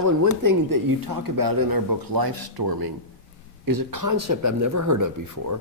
Alan, one thing that you talk about in our book, Lifestorming, is a concept I've never heard of before.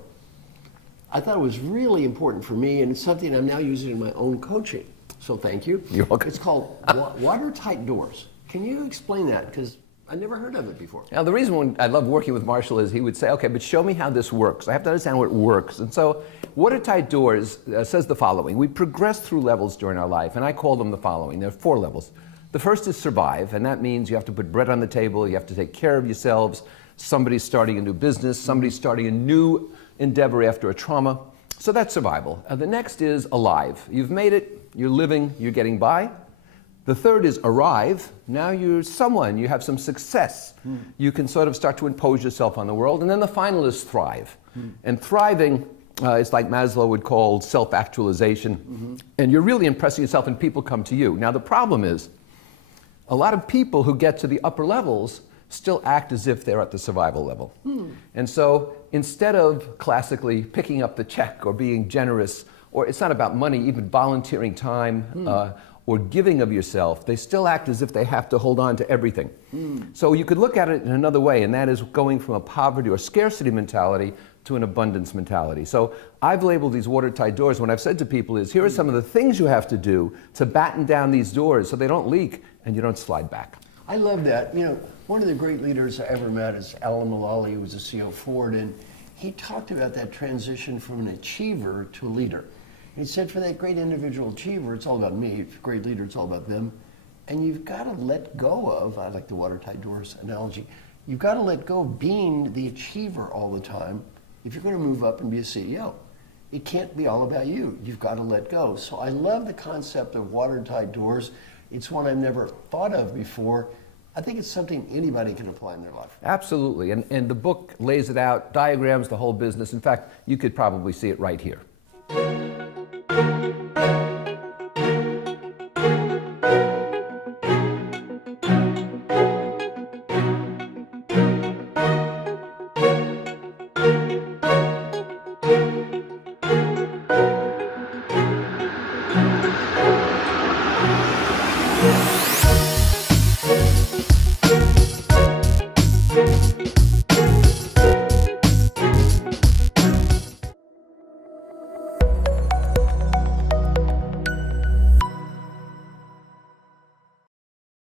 I thought it was really important for me, and it's something I'm now using in my own coaching. So thank you. You're welcome. It's called Watertight Doors. Can you explain that? Because I never heard of it before. Now, the reason I love working with Marshall is he would say, okay, but show me how this works. I have to understand how it works. And so Watertight Doors says the following. We progress through levels during our life, and I call them the following. There are 4 levels. The first is survive, and that means you have to put bread on the table, you have to take care of yourselves, somebody's starting a new business, somebody's starting a new endeavor after a trauma. So that's survival. The next is alive. You've made it, you're living, you're getting by. The third is arrive. Now you're someone, you have some success. You can sort of start to impose yourself on the world. And then the final is thrive. And thriving is like Maslow would call self-actualization. And you're really impressing yourself and people come to you. Now the problem is, a lot of people who get to the upper levels still act as if they're at the survival level. And so instead of classically picking up the check or being generous, or it's not about money, even volunteering time or giving of yourself, they still act as if they have to hold on to everything. So you could look at it in another way, and that is going from a poverty or scarcity mentality to an abundance mentality. So I've labeled these watertight doors. What I've said to people is, here are some of the things you have to do to batten down these doors so they don't leak and you don't slide back. I love that. You know, one of the great leaders I ever met is Alan Mulally, who was the CEO of Ford, and he talked about that transition from an achiever to a leader. He said for that great individual achiever, it's all about me. For a great leader, it's all about them. And you've got to let go of, I like the watertight doors analogy, you've got to let go of being the achiever all the time if you're going to move up and be a CEO. It can't be all about you. You've got to let go. So I love the concept of watertight doors. It's one I've never thought of before. I think it's something anybody can apply in their life. Absolutely. And the book lays it out, diagrams the whole business. In fact, you could probably see it right here.